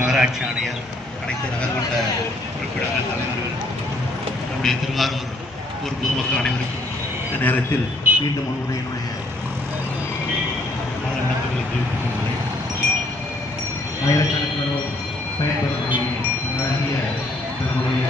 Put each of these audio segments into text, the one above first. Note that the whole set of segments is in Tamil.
நகராட்சி ஆணையர், அனைத்து நகர்மன்ற உறுப்பினர்கள், தலைவர்கள், நம்முடைய திருவாரூர் ஊர் பொதுமக்கள் அனைவருக்கும் இந்த நேரத்தில் மீண்டும் ஒருமுறை என்னுடைய வணக்கங்களை தெரிவித்துக் கொள்கிறேன். ஆயிரக்கணக்கானோர் பயன்படக்கூடிய அழகிய நம்முடைய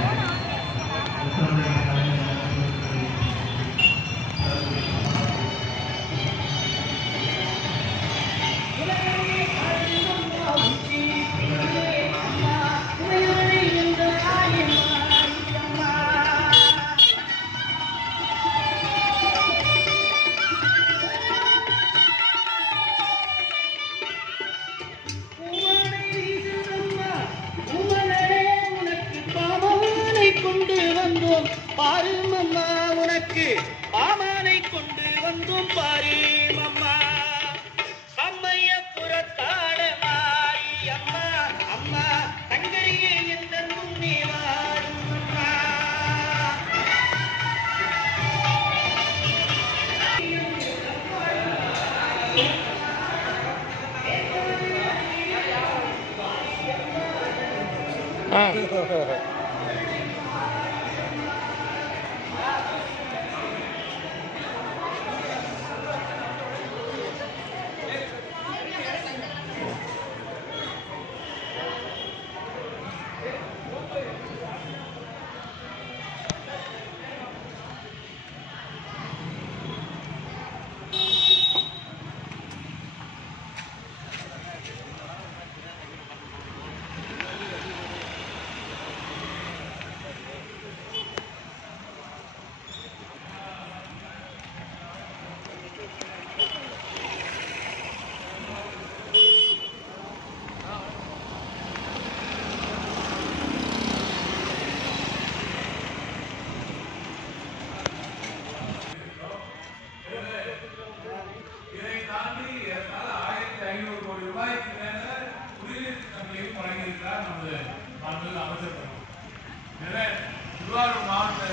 பாரு மம்மா, உனக்கு பாமானை கொண்டு வந்தோம் பாரு மம்மா. அம்மைய புறத்தாட மாறி அம்மா, அம்மா தங்கரியே எந்த முன்னே வாரும் அம்மா. திருவாரூர் மாவட்ட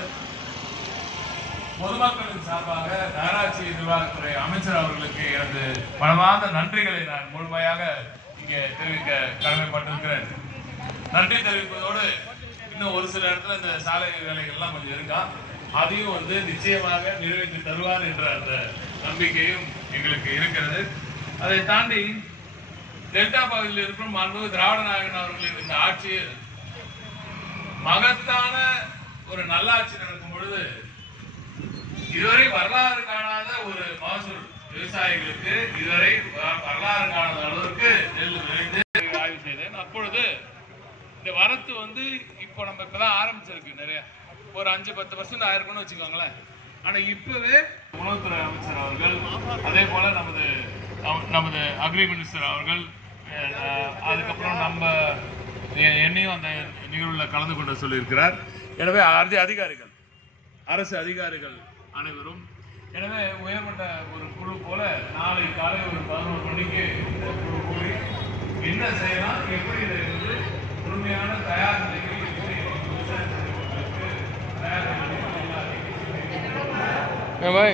பொதுமக்களின் சார்பாக நகராட்சி நிர்வாகத்துறை அமைச்சர் அவர்களுக்கு எனது மனமார்ந்த நன்றிகளை நான் முழுமையாக இங்கே தெரிவிக்க கடமைப்பட்டிருக்கிறேன். நன்றி தெரிவிப்பதோடு இன்னும் ஒரு சில இடத்துல இந்த சாலை வேலைகள் எல்லாம் கொஞ்சம் இருக்கா, அதையும் நிச்சயமாக நிறைவேற்றி தருவார் என்ற அந்த நம்பிக்கையும் எங்களுக்கு இருக்கிறது. அதை தாண்டி டெல்டா பகுதியில் இருக்கும் மாண்புமிகு திராவிட நாயகன் அவர்களின் இந்த ஆட்சியில் மகத்தான ஒரு நல்லாட்சி நடக்கும் பொழுது இதுவரை வரலாறு காணாத ஒரு மகசூல் விவசாயிகளுக்கு இதுவரை வரலாறு காணாத அளவிற்கு நெல் விளைந்து ஆய்வு செய்தேன். அப்பொழுது இந்த வரத்து இப்போ நம்ம இப்பதான் ஆரம்பிச்சிருக்கு, நிறைய ஒரு 5-10% ஆயிருக்கும்னு வச்சுக்கோங்களேன். ஆனா இப்பவே உணவுத்துறை அமைச்சர் அவர்கள், அதே போல நமது அக்ரி மினிஸ்டர் அவர்கள், அதுக்கப்புறம் நம்ம என்னையும் அந்த நிகழ்வில் கலந்து கொண்டு சொல்லியிருக்கிறார். எனவே அதிகாரிகள், அரசு அதிகாரிகள் அனைவரும், எனவே உயர்மட்ட ஒரு குழு போல நாளை காலை ஒரு 11 மணிக்கு இந்த குழு கூடி என்ன செய்யலாம், எப்படி இதை முழுமையான தயார் நிலையில் भाई